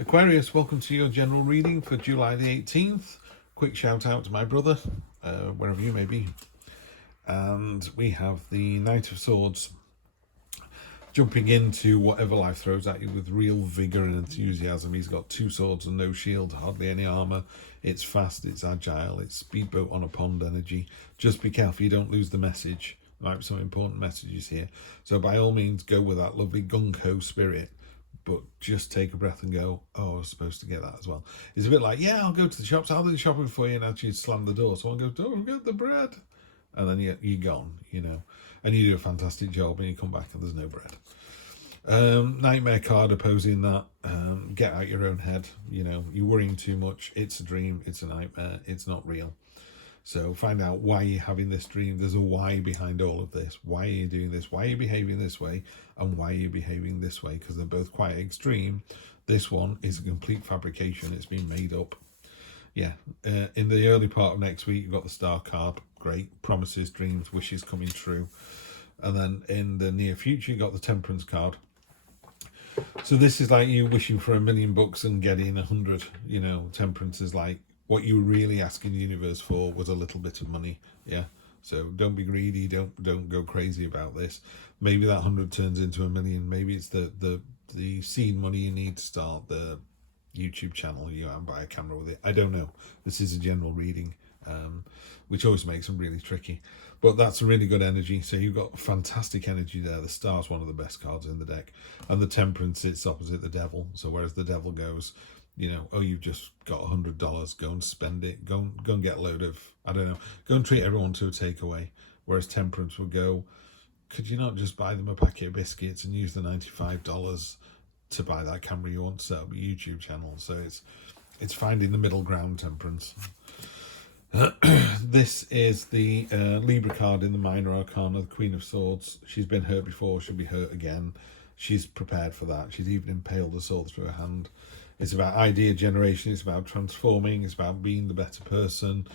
Aquarius, welcome to your general reading for July the 18th. Quick shout out to my brother, wherever you may be. And we have the Knight of Swords jumping into whatever life throws at you with real vigour and enthusiasm. He's got 2 swords and no shield, hardly any armour. It's fast, it's agile, it's speedboat on a pond energy. Just be careful you don't lose the message. There might be some important messages here. So by all means, go with that lovely gung-ho spirit. But just take a breath and go, oh, I was supposed to get that as well. It's a bit like, yeah, I'll go to the shops, I'll do the shopping for you, and actually slam the door. Someone goes, don't get the bread. And then you're gone, you know. And you do a fantastic job and you come back and there's no bread. Nightmare card opposing that. Get out your own head. You know, you're worrying too much. It's a dream. It's a nightmare. It's not real. So find out why you're having this dream. There's a why behind all of this. Why are you doing this? Why are you behaving this way? And why are you behaving this way? Because they're both quite extreme. This one is a complete fabrication. It's been made up. Yeah. In the early part of next week, you've got the Star card. Great. Promises, dreams, wishes coming true. And then in the near future, you've got the Temperance card. So this is like you wishing for $1 million and getting 100. You know, Temperance is like, what you were really asking the universe for was a little bit of money. Yeah. So don't be greedy. Don't go crazy about this. Maybe that 100 turns into $1 million. Maybe it's the seed money you need to start the YouTube channel. You and buy a camera with it. I don't know. This is a general reading, which always makes them really tricky. But that's a really good energy. So you've got fantastic energy there. The Star's one of the best cards in the deck. And the Temperance sits opposite the Devil. So whereas the Devil goes, you know, oh, you've just got $100, go and spend it, go and get a load of, I don't know, go and treat everyone to a takeaway. Whereas Temperance would go, could you not just buy them a packet of biscuits and use the $95 to buy that camera you want to set up a YouTube channel? So it's finding the middle ground, Temperance. This is the Libra card in the Minor Arcana, the Queen of Swords. She's been hurt before, she'll be hurt again. She's prepared for that. She's even impaled a sword through her hand. It's about idea generation. It's about transforming. It's about being the better person.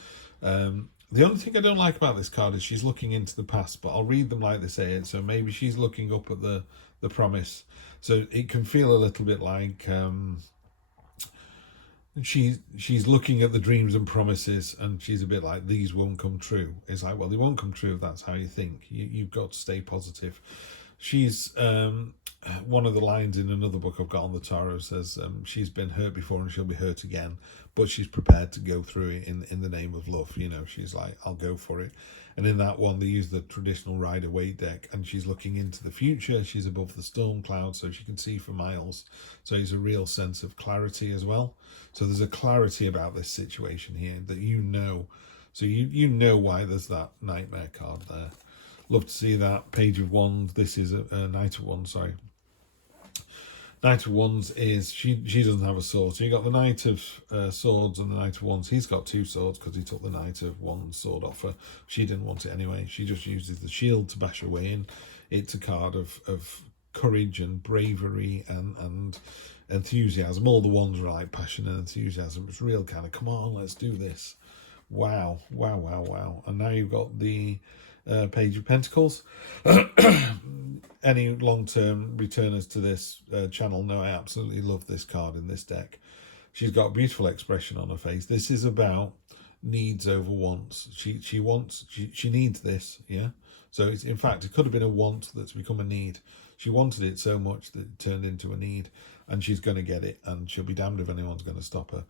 The only thing I don't like about this card is she's looking into the past, but I'll read them like they say it. So maybe she's looking up at the promise. So it can feel a little bit like she's looking at the dreams and promises, and she's a bit like, these won't come true. It's like, well, they won't come true if that's how you think. You've got to stay positive. She's one of the lines in another book I've got on the tarot says she's been hurt before and she'll be hurt again, but she's prepared to go through it in the name of love. You know, she's like, I'll go for it. And in that one, they use the traditional Rider-Waite deck, and she's looking into the future. She's above the storm cloud, so she can see for miles. So it's a real sense of clarity as well. So there's a clarity about this situation here that you know. So you know why there's that nightmare card there. Love to see that. Page of Wands. This is a Knight of Wands, sorry. Knight of Wands is, she doesn't have a sword. So you got the Knight of Swords and the Knight of Wands. He's got 2 swords because he took the Knight of Wands sword off her. She didn't want it anyway. She just uses the shield to bash her way in. It's a card of courage and bravery and enthusiasm. All the wands are like passion and enthusiasm. It's real kind of, come on, let's do this. Wow, wow, wow, wow. And now you've got the Page of Pentacles. Any long-term returners to this channel know I absolutely love this card in this deck. She's got a beautiful expression on her face. This is about needs over wants. She needs this, yeah. So it's, in fact, it could have been a want that's become a need. She wanted it so much that it turned into a need, and she's going to get it, and she'll be damned if anyone's going to stop her.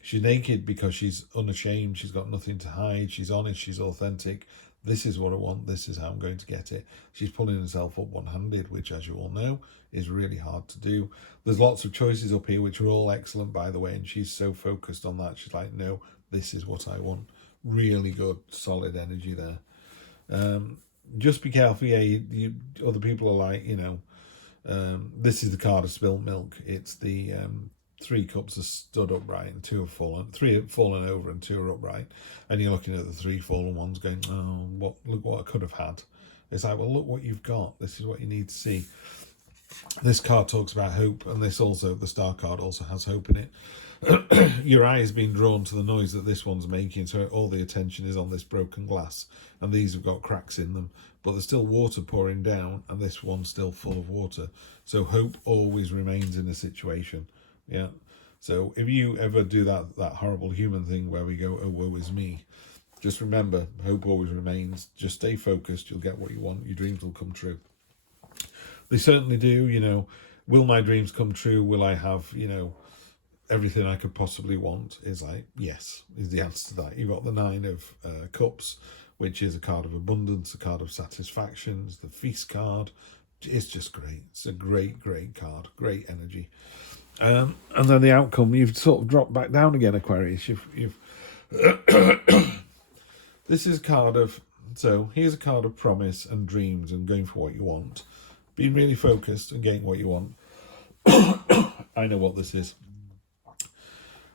She's naked because she's unashamed. She's got nothing to hide. She's honest. She's authentic. This is what I want. This is how I'm going to get it. She's pulling herself up one-handed, which, as you all know, is really hard to do. There's lots of choices up here, which are all excellent, by the way, and she's so focused on that. She's like, no, this is what I want. Really good, solid energy there. Just be careful. Yeah, other people are like, you know, this is the card of spilt milk. It's the 3 cups are stood upright and 2 have fallen. 3 have fallen over and 2 are upright. And you're looking at the 3 fallen ones going, oh, look what I could have had. It's like, well, look what you've got. This is what you need to see. This card talks about hope, and this also, the Star card also has hope in it. Your eye is being drawn to the noise that this one's making, so all the attention is on this broken glass, and these have got cracks in them, but there's still water pouring down, and this one's still full of water. So hope always remains in a situation. Yeah. So if you ever do that horrible human thing where we go, oh, woe is me, just remember, hope always remains. Just stay focused. You'll get what you want. Your dreams will come true. They certainly do. Will my dreams come true? Will I have, everything I could possibly want? Is like, yes, is the answer to that. You've got the Nine of Cups, which is a card of abundance, a card of satisfactions, the Feast card. It's just great. It's a great, great card. Great energy. And then the outcome, you've sort of dropped back down again, Aquarius. You've This is a card of, so here's a card of promise and dreams and going for what you want. Being really focused and getting what you want. I know what this is.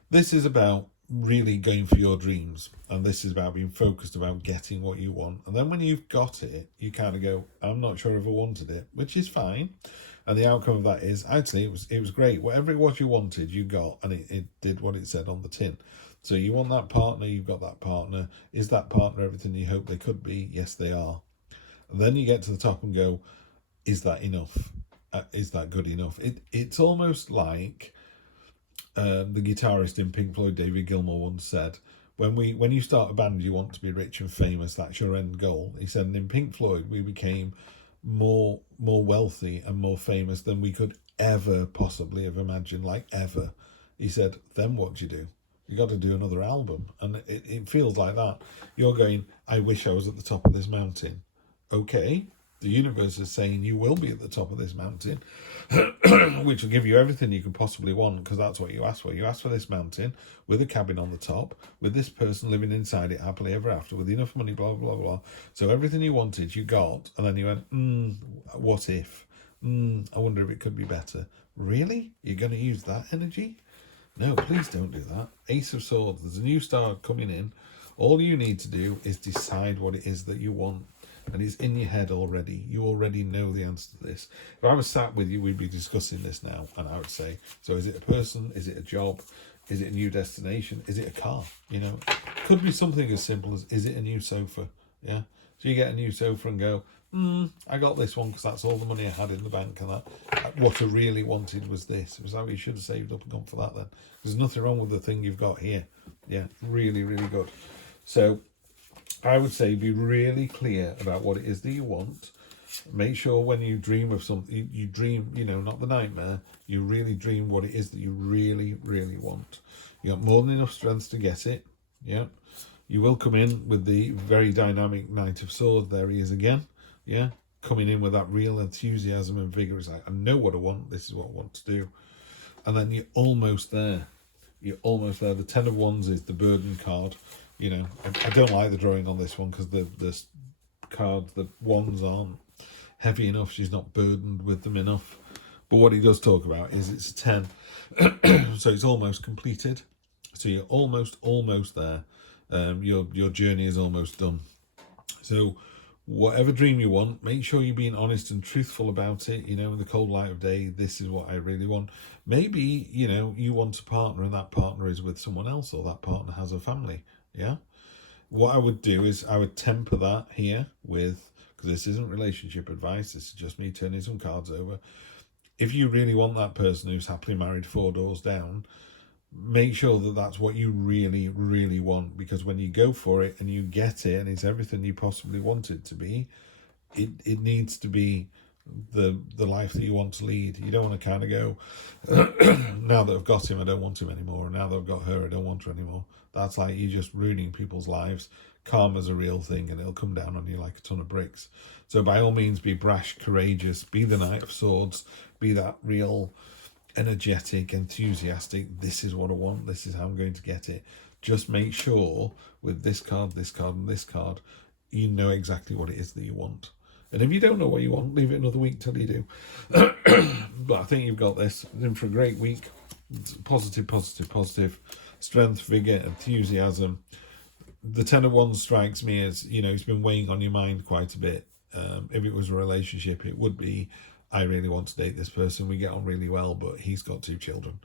This is about really going for your dreams. And this is about being focused about getting what you want. And then when you've got it, you kind of go, I'm not sure if I wanted it, which is fine. And the outcome of that is, actually, it was great. Whatever it was you wanted, you got. And it did what it said on the tin. So you want that partner, you've got that partner. Is that partner everything you hope they could be? Yes, they are. And then you get to the top and go, is that enough? Is that good enough? It's almost like the guitarist in Pink Floyd, David Gilmour, once said, when you start a band, you want to be rich and famous. That's your end goal. He said, and in Pink Floyd, we became more wealthy and more famous than we could ever possibly have imagined, like ever. He said, then what do you do? You got to do another album. And it feels like that. You're going, I wish I was at the top of this mountain. Okay, the universe is saying you will be at the top of this mountain, which will give you everything you could possibly want, because that's what you asked for. You asked for this mountain with a cabin on the top, with this person living inside it happily ever after, with enough money, blah, blah, blah. So everything you wanted, you got, and then you went, what if? I wonder if it could be better. Really? You're going to use that energy? No, please don't do that. Ace of Swords, there's a new star coming in. All you need to do is decide what it is that you want. And it's in your head already. You already know the answer to this. If I was sat with you, we'd be discussing this now. And I would say, so is it a person? Is it a job? Is it a new destination? Is it a car? Could be something as simple as, is it a new sofa? Yeah. So you get a new sofa and go, I got this one because that's all the money I had in the bank, and that what I really wanted was this. It was like, you should have saved up and gone for that then. There's nothing wrong with the thing you've got here. Yeah, really, really good. So I would say be really clear about what it is that you want. Make sure when you dream of something, you dream, not the nightmare, you really dream what it is that you really, really want. You got more than enough strength to get it. Yeah. You will come in with the very dynamic Knight of Swords. There he is again. Yeah. Coming in with that real enthusiasm and vigor. It's like, I know what I want. This is what I want to do. And then you're almost there. You're almost there. The Ten of Wands is the burden card. I don't like the drawing on this one because the card, the wands aren't heavy enough. She's not burdened with them enough. But what he does talk about is it's a 10. So it's almost completed. So you're almost there. Your journey is almost done. So whatever dream you want, make sure you're being honest and truthful about it. In the cold light of day, this is what I really want. Maybe, you want a partner and that partner is with someone else, or that partner has a family. Yeah. What I would do is I would temper that here with, because this isn't relationship advice, this is just me turning some cards over. If you really want that person who's happily married 4 doors down, make sure that that's what you really, really want, because when you go for it and you get it and it's everything you possibly want it to be, it needs to be the life that you want to lead. You don't want to kind of go, now that I've got him, I don't want him anymore. And now that I've got her, I don't want her anymore. That's like you're just ruining people's lives. Karma's a real thing and it'll come down on you like a ton of bricks. So by all means, be brash, courageous, be the Knight of Swords, be that real energetic, enthusiastic, this is what I want, this is how I'm going to get it. Just make sure with this card, and this card, you know exactly what it is that you want. And if you don't know what you want, leave it another week till you do. But I think you've got this. It's in for a great week. It's positive. Strength, vigor, enthusiasm. The Ten of Wands strikes me as, it's been weighing on your mind quite a bit. If it was a relationship, it would be, I really want to date this person. We get on really well, but he's got 2 children.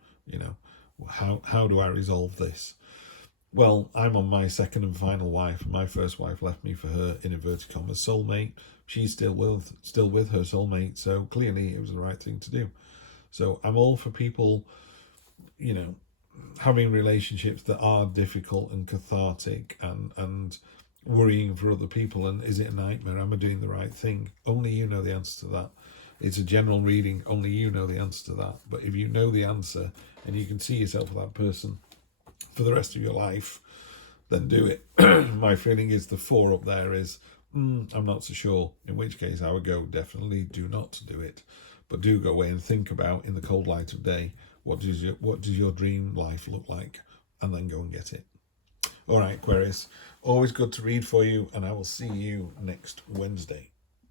How do I resolve this? Well, I'm on my second and final wife. My first wife left me for her, in inverted commas, soulmate. She's still with her soulmate, so clearly it was the right thing to do. So I'm all for people you know, having relationships that are difficult and cathartic and worrying for other people, and is it a nightmare? Am I doing the right thing? Only you know the answer to that. It's a general reading, only you know the answer to that. But if you know the answer and you can see yourself with that person for the rest of your life, then do it. My feeling is the 4 up there is, I'm not so sure, in which case I would go, definitely do not do it. But do go away and think about, in the cold light of day, what does your dream life look like, and then go and get it. All right, Aquarius, always good to read for you, and I will see you next Wednesday.